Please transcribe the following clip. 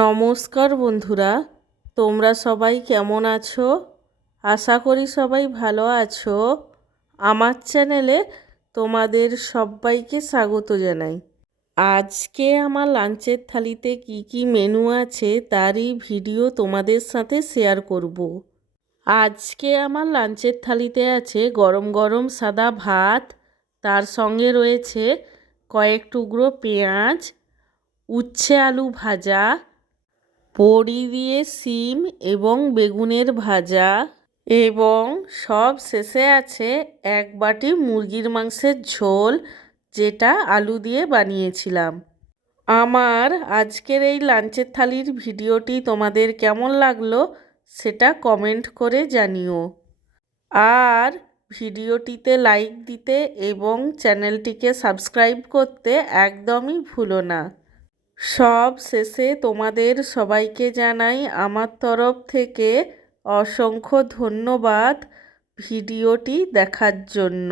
নমস্কার বন্ধুরা, তোমরা সবাই কেমন আছো? আশা করি সবাই ভালো আছো। আমার চ্যানেলে তোমাদের সবাইকে স্বাগত জানাই। আজকে আমার লাঞ্চের থালিতে কি কি মেনু আছে তারই ভিডিও তোমাদের সাথে শেয়ার করব। আজকে আমার লাঞ্চের থালিতে আছে গরম গরম সাদা ভাত, তার সঙ্গে রয়েছে কয়েক টুকরো পেঁয়াজ, উচ্ছে আলু ভাজা, বড়ি দিয়ে শিম এবং বেগুনের ভাজা, এবং সব শেষে আছে এক বাটি মুরগির মাংসের ঝোল, যেটা আলু দিয়ে বানিয়েছিলাম। আমার আজকের এই লাঞ্চের থালির ভিডিওটি তোমাদের কেমন লাগলো সেটা কমেন্ট করে জানিও। আর ভিডিওটিতে লাইক দিতে এবং চ্যানেলটিকে সাবস্ক্রাইব করতে একদমই ভুলো না। সব শেষে তোমাদের সবাইকে জানাই আমার তরফ থেকে অসংখ্য ধন্যবাদ ভিডিওটি দেখার জন্য।